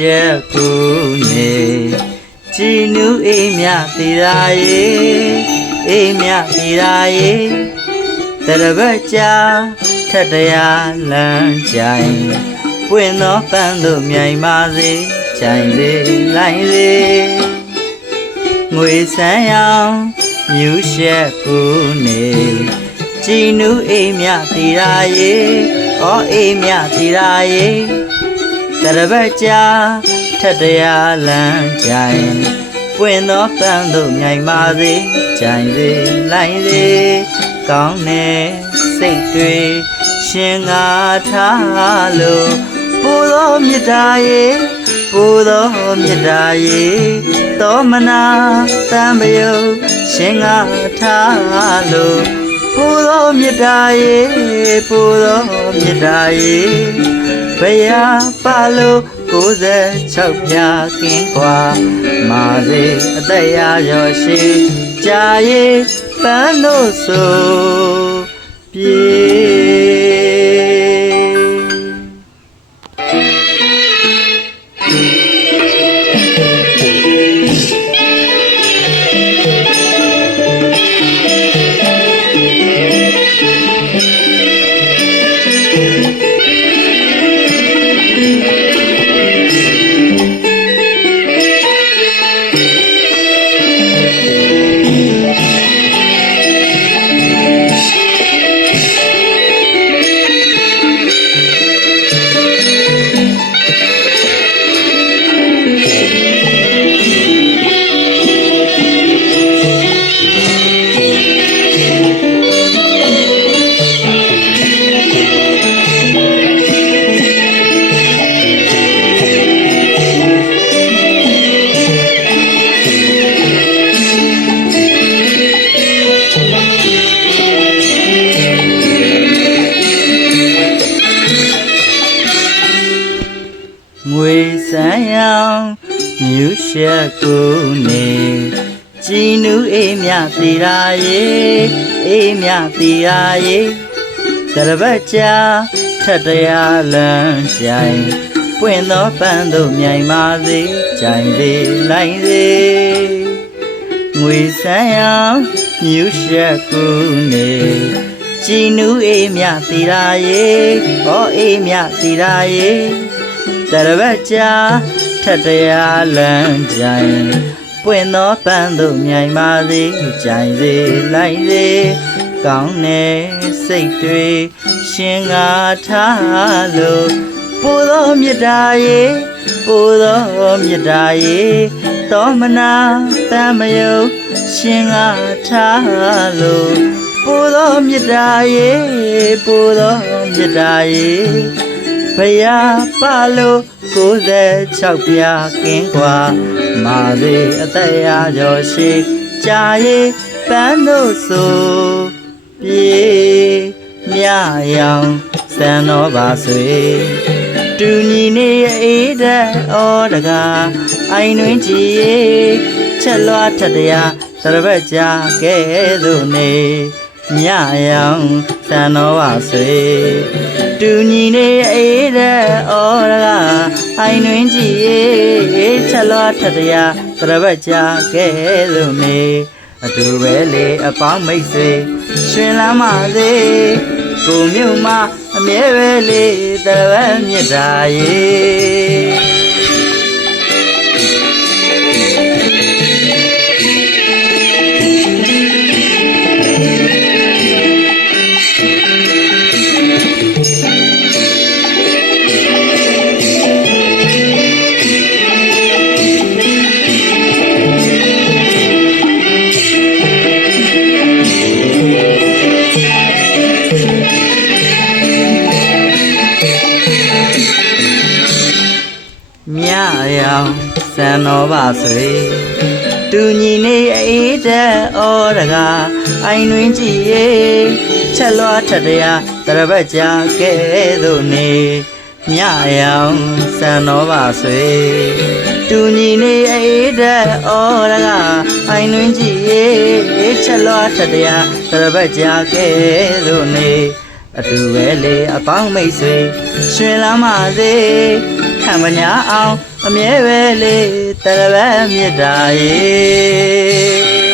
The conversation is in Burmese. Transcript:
ရှက်ကူနေကြည်နူးအေးမြသေးရာရေအေးမြသေးရာရေတရပတ်ကြာထက်တရားလမ်းကြိုင်ပွင့်သောပန်းတို့မြိုင်ပါစေကြိုင်စေလိုင်းစေငွေဆန်းရောင်မြူးရှက်ကူနေကြည်နူးအေးမြသေးရာရေအော်အေးမြသေးရာရေတရပတ်ကြာထက်တရားလမ်းကြိုင်ပွင့်သောပန်းတို့မြိုင်ပါစေကြိုင်စေလိုင်းစေကောင်းတဲ့စိတ်တွေရှင်ငါထားလို့ပူသောမြတ်တာရေပူသောမြတ်တာရေသောမနာတံပယုရှင်ငါထားလို့ပူသောမြတ်တာရေပူသောမြတ်တာရေဘယ်ရပါလို့96ပြာကင်းกว่าမာစေအသက်ရရောရှိကြာရေပန်းတို့ဆိုပြေငွေဆန်းရောင်မြူးရှက်ကူနေကြည်နူးအေးမြသေးရာရေအေးမြသေးရာရေတရပတ်ကြာထက်တရားလမ်းကြိုင်ပွင့်သောပန်းတို့မြိုင်ပါစေကြိုင်စေလိုင်းစေငွေဆန်းရောင်မြူးရှက်ကူနေကြည်နူးအေးမြသေးရာရေဟောအေးမြသေးရာရေတရပတ်ကြာထက်တရားလမ်းကြိုင်ပွင့်သောပန်းတို့မြိုင်ပါစေကြိုင်စေလိုက်စေကောင်းတဲ့စိတ်တွေရှင်ငါထားလို့ပူသောမြတ်တာရေပူသောမြတ်တာရေသောမနာတံမယုရှင်ငါထားလို့ပူသောမြတ်တာရေပူသောမြတ်တာရေဘယ်ရပါလို့96ပြာကင်းกว่าမာစေအသက်ရကျော်ရှိကြာရေပန်းတို့ဆိုပြေမြရောင်စံတော်ပါဆွေတူညီနေအေးတဲ့ဩတကားအိုင်တွင်ကြည်ရေချက်လွားထက်တရားတရပတ်ကြာကဲသို့နေမြရောင်စံတော်ပါဆွေတူညီနေအေးတဲ့ဩရကအိုင်တွင်ကြည်ရေချက်လွားထက်တရားတရပတ်ကြာကဲသို့နေအတူပဲလေအပေါင်းမိတ်ဆွေရှင်လမ်းပါစေကိုမြို့မှာအမြဲပဲလေတရပတ်မြတ်တာရေမြရောင်စံတော်ပါဆွေတူညီနေအေးတဲ့ဩတကားအိုင်တွင်ကြည်ရေချက်လွားထက်တရားတရပတ်ကြာကဲသို့နေမြရောင်စံတော်ပါဆွေတူညီနေအေးတဲ့ဩတကားအိုင်တွင်ကြည်ရေချက်လွားထက်တရားတရပတ်ကြာကဲသို့နေအတူပဲလေအပေါင်းမိတ်ဆွေရှင်လမ်းပါစေ ခံမညာအောင်အမြဲပဲလေးတရပတ်မြတ်တာရေ